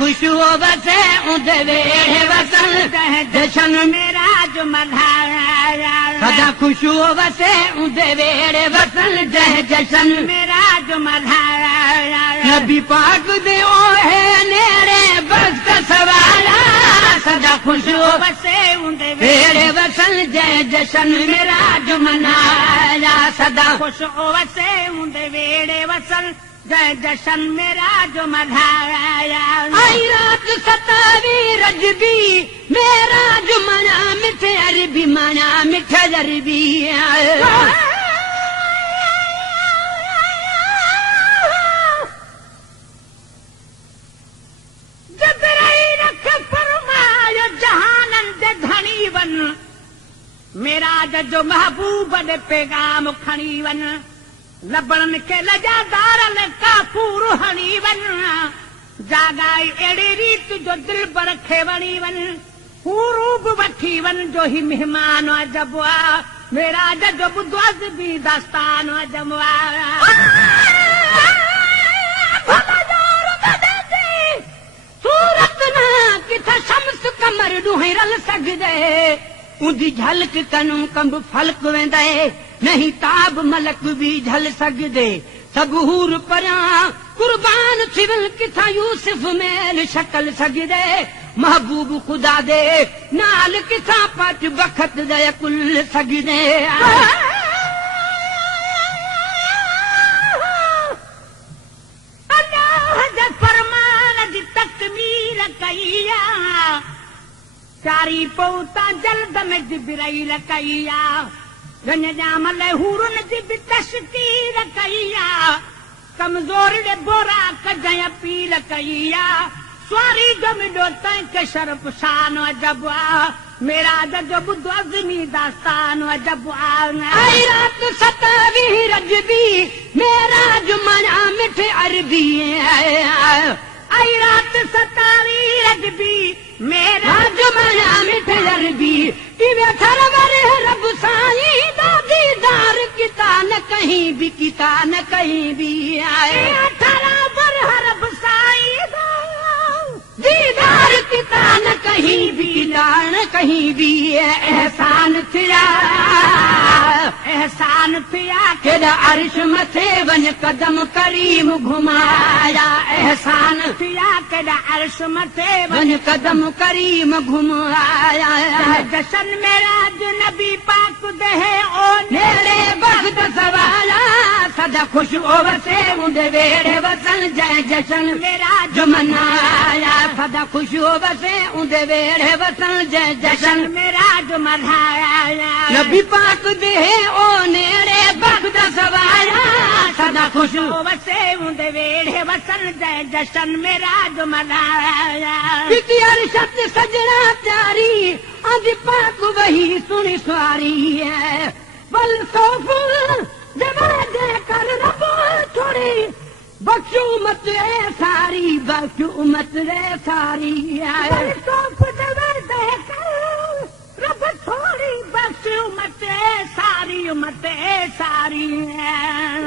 खुशू बसे उंदे वेड़े वसन जशन मेरा जो मल्हाया सदा खुशू बसे उंदे वेड़े वसन जशन मेरा जो मल्हाया नबी पाक दे ओहे नेड़े बस सवाला सदा खुशू बसे उंदे वेड़े वसन जशन मेरा जो मनाया सदा खुशू बसे उंदे वेड़े वसन जशन मेरा जो मल्हाया आई रात सतावी रजबी मेरा जो मना मिठे अरबी मना मिठा अरबी जबराइल खे फरमायो जहानन दे धणी वन मेरा जो महबूब दे पैगाम खणी वन लबड़न के लजादारन काफूर हणी वन जागाई अहिड़ी रीत जो दिल बर खे वणी वन पूरूब वठी वन जो ही मेहमान अजब मेरा जो बुद्ध भी दास्तान अजब सूरत ना किथा शम्स कमर ॾूंहीं रल सघंदे उंदी झलक कनू कंब फलक वेंदे नहीं ताब मलक भी झल सघंदे सब हूर परियां कुर्बान थिवन किथा यूसुफ मेल शकल सघंदे महबूब खुदा दे नाल किथा पट बखत दे कुल सघंदे अल्लाह जे फरमान जी तकमील कईया चारी पौता जल्द में जिब्राइल कईया गन जामल हूरन जी भी तशकीर कईया कमजोर डे बोरा कजय पील कईया स्वारी जो मिडो तंक शरफ शान अजब मेरा जो बुद्ध अज़मी दास्तान अजब आई रात सतावी रजबी मेरा जो मना मिठे अरबी आई रात सतावी रजबी मेरा जो मना मिठे अरबी इवे थरवर रब साईं दा दीदार किता न कहीं भी आए थरवर रब साईं दा दीदार किता न कहीं भी एहसान थिया केड़ा अर्श मथे वन कदम करीम घुमाया एहसान थिया केड़ा अर्श मथे वन कदम करीम घुमाया जशन मेरा जो नबी पाक दे ओ नेड़े वक्त सवाला सदा खुश वसे उंदे वेड़े वसन जशन मेरा जो मनाया सदा खुश वसे उंदे वेड़े वसन जशन मेरा जो मनाया नबी पाक दे ओ नेड़े वक्त सवाला सदा खुश वसे उंदे वेड़े वसन जशन मेरा जो मनाया अरशद सजना प्यारी अज पाक वही सुनी सवारी है बल सोफुल जवादे कर रब थोड़ी बख्शू मत रे सारी बख्शू मत रे सारी बल सोफ जवादे कर रब थोड़ी बख्शू मत सारी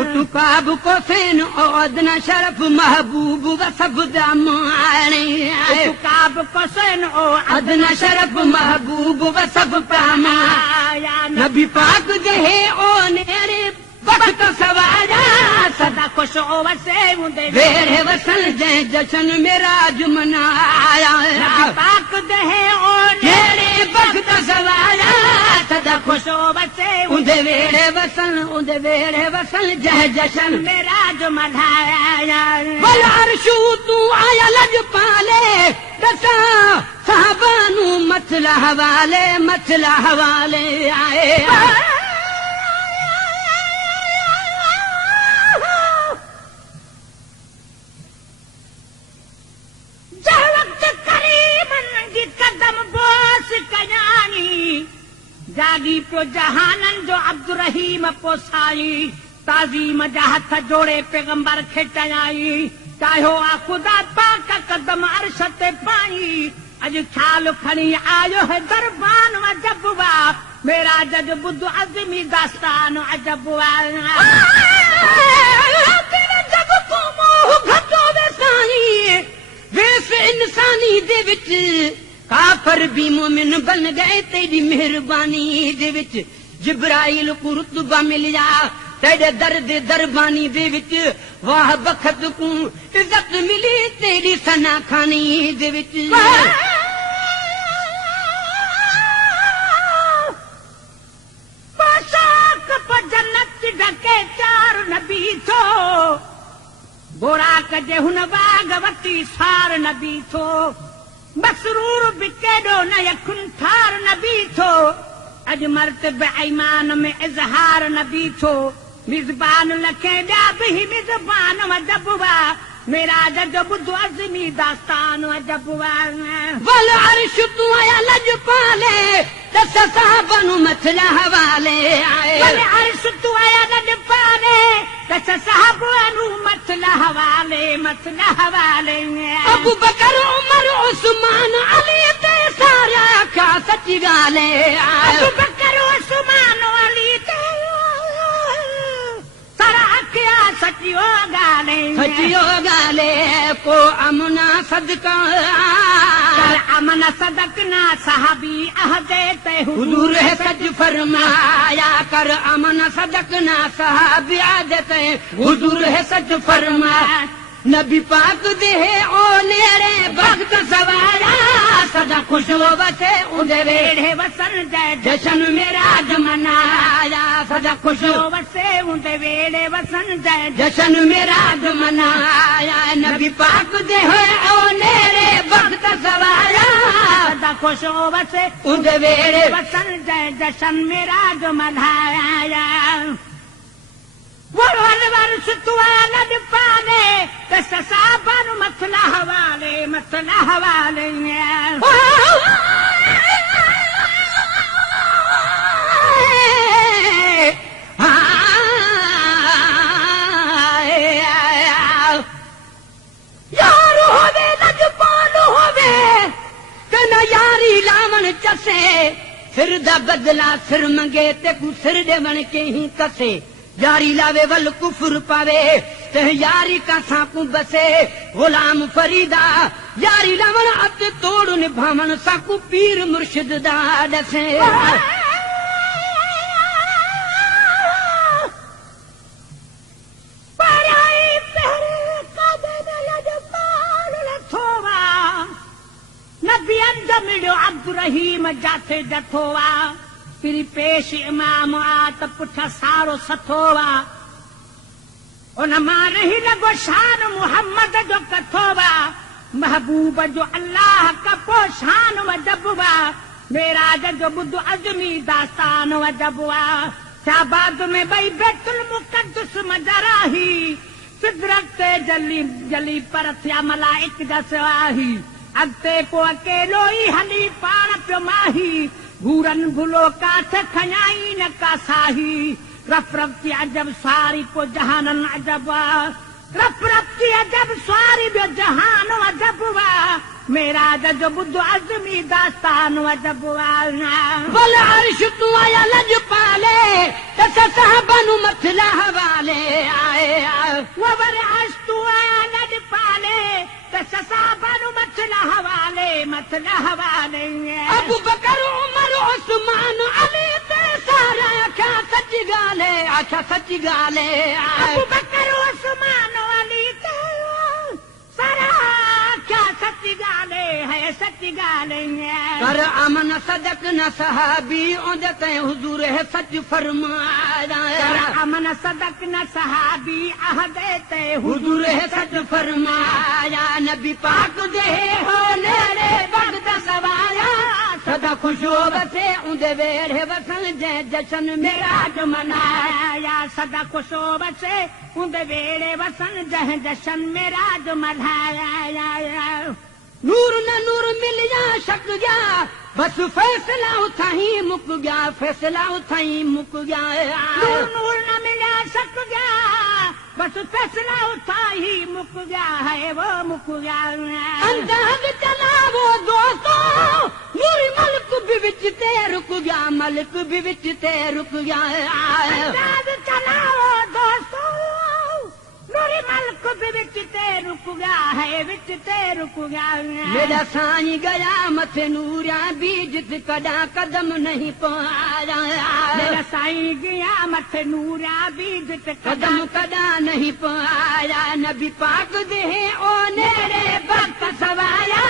उतुकाब को सेन ओदना शरफ महबूब व सब दामाने उतुकाब को सेन ओ अदना शरफ महबूब व सब प्रामाया नबी पाक दे ओ नेरे वक्त सवारा सदा खुश वसे उंदे वेड़े वसन जशन मेरा जो मनाया नबी पाक दे ओ नेरे वक्त सवारा सदा खुश वसे उंदे वेड़े वसन जशन मेरा जो मनाया भला अर्शू तू आया लज पाले दसा साहबानू मसला हवाले आए जागी पियो जहानन जो अब्दुर्रहीम पोसाई ताज़ीम जा हथ जोड़े पैगंबर खे चयाई चाहियो आ खुदा पाक कदम अर्श ते पाई अज ख्याल खणी आयो है दरबान अजबवा मेरा जज बुद्ध अज़मी दास्तान अजबवा जब को मोह घटो वे साईं वेस इन दे विच काफर भी मोमिन बन गए तेरी मेहरबानी दे विच जिब्राइल को रुतबा मिलिया तेरे दर्द दरबानी दे विच वाह बखत को इज्जत मिली तेरी सना खानी दे विच जन्नत ढके चार नबी थो बोराक जे हुन बागवती सार नबी थो मसरूर बिकेडो न यखुन थार नबी थो अज मर्तब ईमान में इजहार नबी थो मिजबान लखे ॿिया बि मिजबान अजबवा मेरा जो बुधो अज़मी दास्तान अजबवा वल अर्श तू आया लज पाले दस साहबनु मथला हवाले आए वल अर्श तू आया लज पाले दस साहबनु मथला हवाले अबू बकर उमर उस्मान अली ते सारा का सच्ची गाले अबू बकर उस्मान अली ते सचियो गाले को अमना सदका अमना सदकना साहबी अहदे ते हुजूर है सच फरमाया कर अमना सदकना साहबी अहदे ते हुजूर है सच फरमाया नबी पाक दे ओ नेरे वक्त सवारा सदा खुश हो बसे उदे वेड़े वसन जय जशन मेरा मनाया सदा खुश हो बसे उदे वेड़े वसन जय जशन मेरा मनाया नबी पाक दे ओ नेरे वक्त सवारा सदा खुश हो बसे उदे वेड़े वसन जय जशन मेरा मनाया वरवल वर्ष तुआ लद पाले दस साबनु मथला हवाले यार होवे लज पाल होवे कना यारी लावण चसे सिर दा बदला सिर मंगे ते कु सिर देवण के ही कसे यारी लावे वल कुफर पावे ते यारी का साकू बसे गुलाम फरीदा यारी लावण अत तोड़ निभावण साकू पीर मुर्शिद दा दसे नबी अंजमिड़ो अब्दुरहीम जाते जथोवा फिर पेश इमाम आ त पुठ सारो सथोवा उन मां रही लॻो शान मुहम्मद जो कथोवा महबूब जो अल्लाह का पो शान वजबवा मेराज जो बुध अजमी दास्तान वजबवा शाबाद में बई बैतुल मुक़द्दस मजराही सिदरत ते जली पर थिया मलाइक जसवाही अॻिते को अकेलो ई हली पाण पियो माही घूरन भुलो काठ खयाई न का साही रफ रफ की अजब सारी को जहानन अजबा रफ रफ की अजब सारी बि जहान अजबवा मेरा जो बुध अज़मी दास्तान अजबवा वल अर्श तू आया लज पाले दस साहबनु मथला हवाले आए वल अर्श तू आया लज पाले दस साहबनु मथला हवाले अबू बकर उमर उस्मान अली ते सारा क्या सच्ची गाले अबू बकर उस्मान अली ते सारा क्या सच्ची गाले है सच्ची गाले कर अमन सदक न सहाबी उदते हुजूर है सच फरमाया कर अमन सदक न सहाबी अहदे ते हुजूर है सच फरमाया नबी पाक दे हो नेरे वक्त सवाया सदा खुश हो बसे उदे वेड़े वसन जय जशन मेरा मनाया सदा खुश हो बसे उदे वेड़े वसन जय जशन मेरा मनाया नूर न नूर मिल जा शक गया बस फैसला उठाई मुक गया फैसला उठाई मुक गया नूर न मिला शक गया बस फैसला उठाई मुक गया है वो मुक गया अंदाज चला वो दोस्तों नूर मलक भी विच ते रुक गया मलक भी विच ते रुक गया अंदाज चला वो दोस्तों नूर मलक भी विच ते रुक गया है, विच ते रुक गया। मेरा साईं गया मथे नूरिया बीज कदा कदम नहीं पाया। मेरा साईं गया मथे नूरिया बीज कदम कदा नहीं पाया। नबी पाक दे ओ नेड़े वक्त सवाया,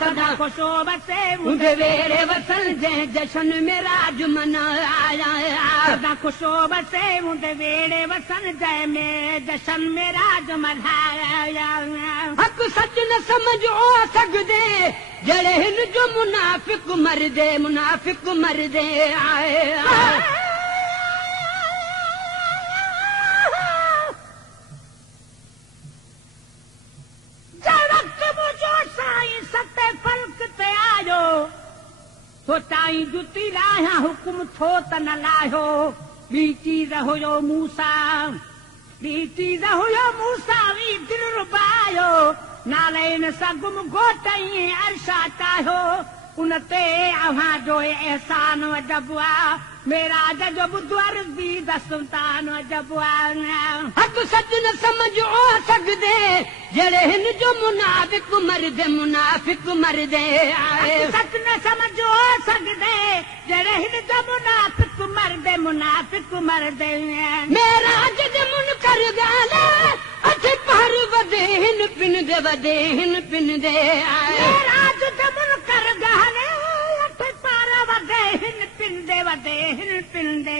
सदा खुशो बसे मुझे वेरे वसन जे जशन में राज मनाया। सदा खुशो बसे मुझे वेरे वसन जय में जशन में राज मनाया। हक सच न समझ ओ सकदे जड़े हिन जो मुनाफिक मर दे, मुनाफिक मर दे आए। तो ताई जुती लाया हुकुम थो त न लायो। ॿी चीज़ हुयो मूसा, ॿी चीज़ हुयो मूसा वी दिल रुबायो। नाले न सगुम घोटई अरशा चाहो, उन ते अव्हां जो एहसान अजबुआ। मेरा जो बुद्वर भी दसुल्तान अजबुआ। हक सच न समझ ओ सकदे जड़े हिन जो मुनाफिक मर दे, मुनाफिक मर दे आए। सच न समझ ओ सकदे जड़े हिन जो मुनाफिक मर दे, मुनाफिक मर दे। मेरा जद मुनकर गाले अच्छे पर वदे हिन पिन दे, वदे हिन पिन दे आए। मेरा जद मुनकर गाले अच्छे पर वदे हिन पिन दे, वदे हिन पिन दे।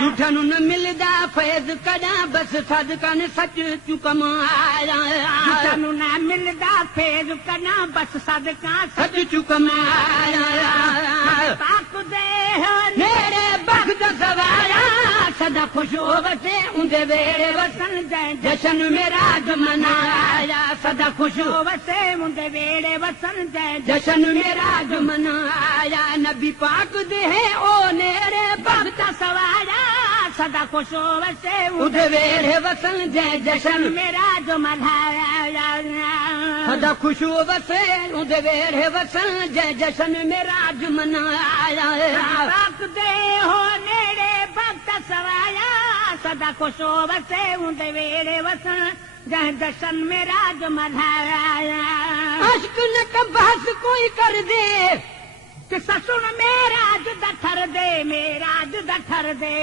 झूठन न मिलदा फैज़ कदा बस सदकन सच चुकम आया। झूठन न मिलदा फैज़ कदा बस सदका सच चुकम आया। पाक दे नेड़े बख्त सवाया, सदा खुश हो वसे उंदे वेड़े वसन जय जशन में राज मनाया। सदा खुश हो वसे उंदे वेड़े वसन जय जशन में राज मनाया। नबी पाक दे ओ नेड़े बख्त सवाया, सदा खुश हो वसे उंदे वेड़े वसन जय जशन में राज मनाया। सदा खुश हो वसे उंदे वेड़े वसन जय जशन में राज मनाया। पाक दे हो नेड़े बख्त सवाया, सदा खुश हो वसे उंदे वेड़े वसन जय जशन में राज मनाया। अश्क न कबास कोई कर दे कि ससुर मेरा जुदा ठर दे, मेरा जुदा ठर दे।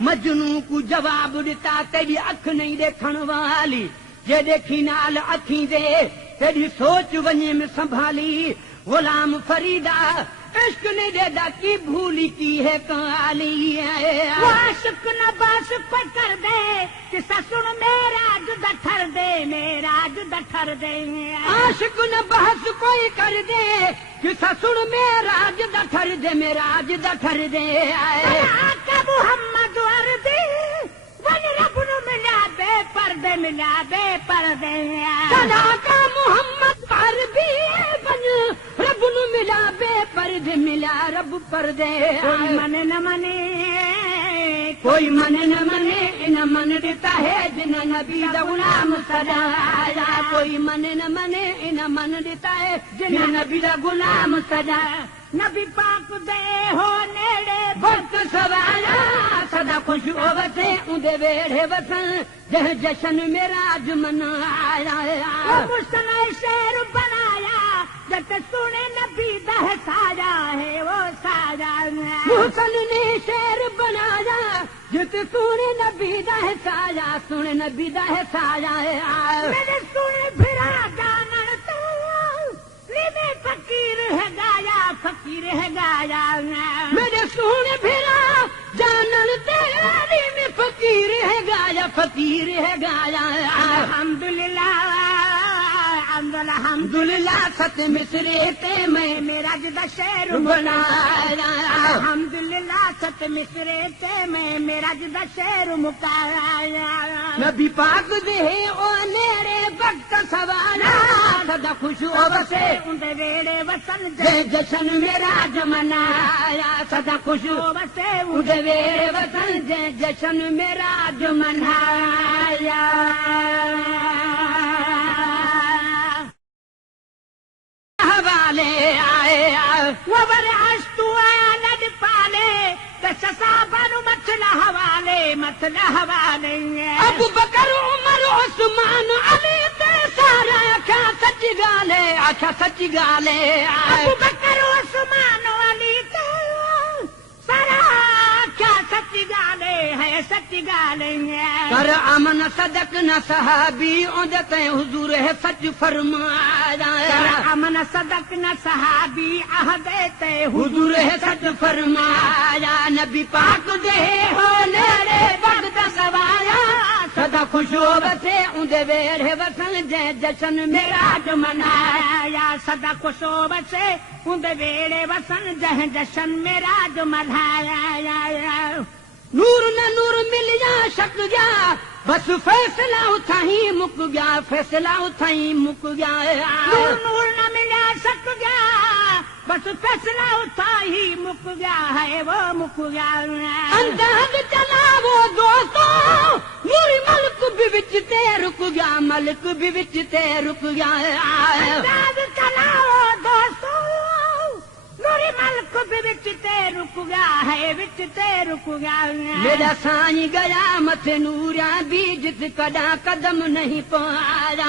मजनू को जवाब दिता तेरी अख नहीं देखण वाली, जे देखी नाल अखी दे तेरी सोच वने में संभाली। गुलाम फरीदा इश्क ने देदा की भूली की है काली। आशिक न बस पकड़ दे कि ससुर मेरा जुदा ठर दे, मेरा जुदा ठर दे। आशिक न बहस कोई कर दे कि ससुर मेरा जुदा ठर दे, मेरा जुदा ठर दे। आका मुहम्मद अर्दी वन रब नु मिला बे पर्दे, मिला बे पर्दे। सदा का मुहम्मद अरबी बन रब नु मिला बे पर्दे, मिला रब पर्दे। कोई मने न मने, कोई मने न मने, इन मन देता है जिन नबी दा गुलाम सजाया। कोई मने न मने, इन मन देता है जिन नबी दा गुलाम सजाया। नबी पाक दे हो नेड़े वक्त सवाया, सदा खुश हो वसे उंदे वेड़े वसन जह जशन में राज मनाया। मुस्तान शेर बनाया जत सुने नबी दा साजा है, वो साजा। मुस्तान ने शेर बनाया जत सुने नबी दा साजा, सुने नबी दा साजा। मेरे सुने फिरा जानन तो में फकीर है गाया, फकीर है गाया। मेरे सुने फिरा जानन तेरी में फकीर है गाया, फकीर है गाया। अल्हम्दुलिल्लाह अल्हम्दुलिल्लाह सत मिसरे ते मैं मेराज दा शहर बनाया अल्हम्दुलिल्लाह सत मिसरे ते मैं मेराज दा शहर मुकाया नबी पाक दे ओ नेड़े वक्त सवारा सदा खुश हो बसे उंदे वेड़े वसन जे जशन मेराज मनाया सदा खुश हो बसे उंदे वेड़े वसन जे जशन मेराज मनाया हवाले आए वबर अस्तु आया नद पाले दशसा बनु मसला हवाले अबू बकर उमर उस्मान अली ते सारा क्या सच्ची गाले अबू बकर उस्मान अली ते सारा क्या सच्ची गाले है सच्ची गाले कर अमन सदक न सहाबी उदते हुजूर है सच फरमाया कर अमन सदक न सहाबी अहदते हुजूर है सच फरमाया नबी पाक दे हो नेड़े वक्त सवाया सदा खुश हो बसे उंदे वेड़े वसन जे जशन मेराज मनाया सदा खुश हो बसे उंदे वेड़े वसन जह जशन मेराज मनाया नूर न नूर मिल जा शक गया बस फैसला उठाई मुक गया फैसला उठाई मुक गया नूर न मिला शक गया बस फैसला उठाई मुक गया है वो मुक गया अंदाज चला वो दोस्तों नूरी मलक भी विच ते रुक गया मलक भी विच ते रुक गया अंदाज चला वो दोस्तों नूरी मलक भी विच ते रुक गया है विच ते रुक गया मेरा साईं गया मथे नूरिया बीज कदा कदम नहीं पाया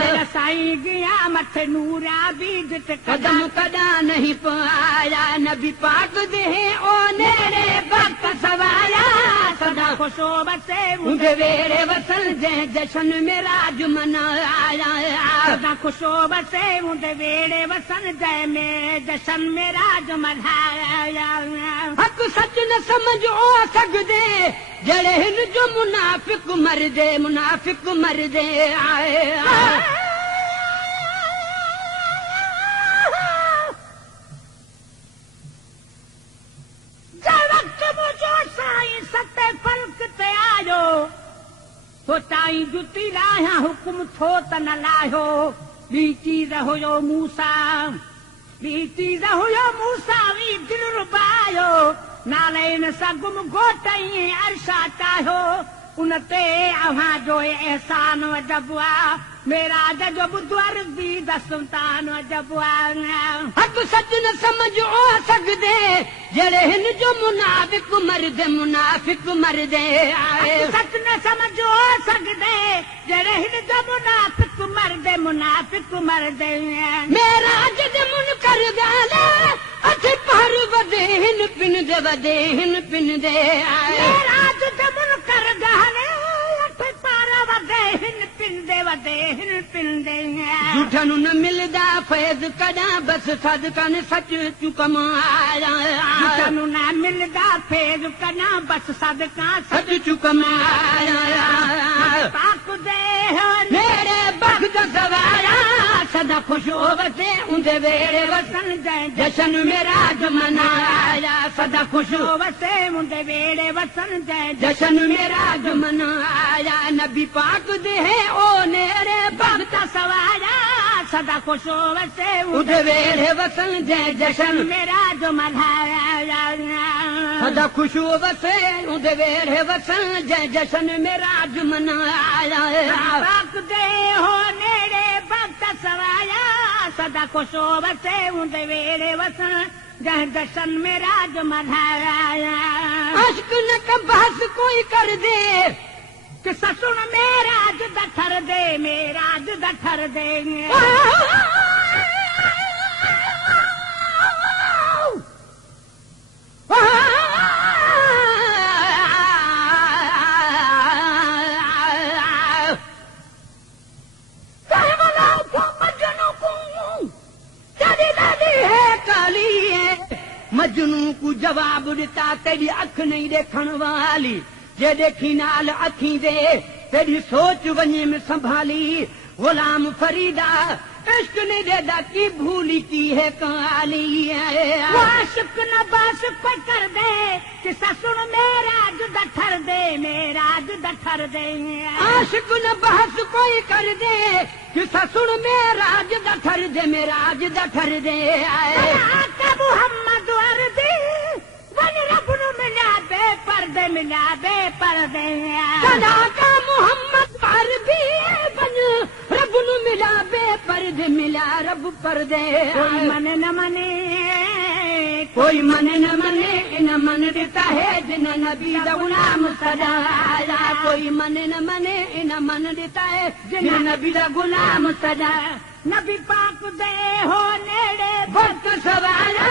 मेरा साईं गया मथे नूरिया बीज कदम कदा नहीं पाया नबी पाक दे ओ नेड़े वक्त सवाया सदा खुश हो बसे उंदे वेड़े वसन जे जशन मेराज मनाया सदा खुश हो बसे उंदे वेड़े वसन जे में जशन मेराज मनाया हक सच न समझ ओ सकदे जड़े हिन जो मुनाफिक मर दे आए वक्त मुझो साईं सते फल्क ते आयो तो ताईं जुती लाया हुकुम थो त न लायो ॿी चीज़ हुयो मूसा वी दिल रुबायो नाले न सगुम गोटई अरशा चाहो उन ते अव्हां जो एहसान अजबुआ मेरा जो बुद्वर दी दसुल्तान अजबुआ हक सच न समझ ओ सकदे जड़े हिन जो मुनाफिक मर दे आए सच न समझ ओ सकदे जड़े हिन जो मुनाफिक मर दे मेरा जद मुनकर गाले अच्छे पर वदे हिन पिन दे आए मेरा जद मुनकर गाले अच्छे पर वदे हिन पिन दे झूठन न मिलदा फैज़ कदा बस सदकन सच चुकमाया झूठन न मिलदा फैज़ कदा बस सदका सच चुकमाया पाक दे नेड़े वक्त सवाया सदा खुश हो बसे उंदे वेड़े वसन जशन मेराज मनाया सदा खुश हो बसे उंदे वेड़े वसन जशन मेराज मनाया नबी पाक दे ओ नेड़े वक्त सवाया सदा खुश हो बसे उंदे वेड़े वसन जशन मेराज मनाया सदा खुश हो बसे उंदे वेड़े वसन जशन मेराज मनाया पाक दे हो नेड़े वक्त सवाया सदा खुश हो बसे उंदे वेड़े वसन जशन मेराज मनाया अश्क न बहस कोई कर दे कि ससुर मेराज दठर दे मजनू को जवाब दिता तेरी अख नहीं देखण वाली जे देखी नाल अखी दे तेरी सोच वञे में संभाली गुलाम फरीदा इश्क ने देदा की भूली की है काली आशिक न बस पकड़ दे किसा सुन मेरा जुदा ठर दे आशिक न बहस कोई कर दे किसा सुन मेरा जुदा ठर दे आका मुहम्मद अर्दी वन रब नु मिला बे पर्दे सदा का मुहम्मद अरबी बन रब नु मिला बे पर्दे मिला रब पर्दे कोई मने न मने इन मन देता है जिन नबी दा गुलाम सजाया कोई मने न मने इन मन देता है जिन नबी दा गुलाम सजाया नबी पाक दे हो नेड़े वक्त सवारा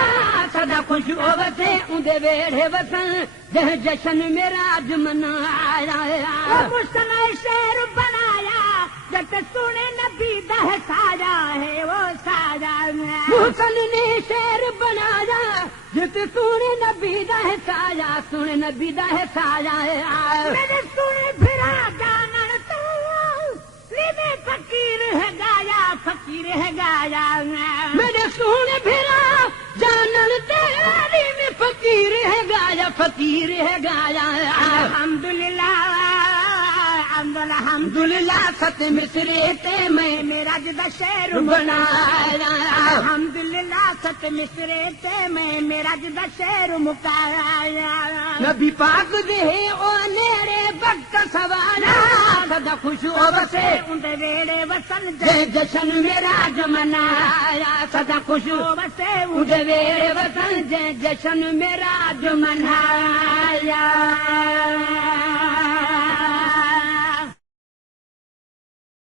सदा खुश होवसे उदे वेड़े वसन जह जशन मेरा आज मनाया मुस्तना शेर बनाया जब सुने नबी दा साजा है वो साजा मुहसन ने शेर बनाया जित सुने नबी दा साजा सुने नबी दा साजा मेरे सुने फिरा जानन तो में फकीर है गाया मेरे सुने फिरा जानन तेरी में फकीर है गाया अल्हम्दुलिल्लाह सत मिसरे ते मैं मेरा जदा शेर बनाया अल्हम्दुलिल्लाह सत मिसरे ते मैं मेरा जदा शेर मुकाया नबी पाक दे ओ नेड़े वक्त सवारा सदा खुश होवसे उंदे वेड़े वसन जशन मेरा मनाया सदा खुश होवसे उंदे वेड़े वसन जशन मेरा मनाया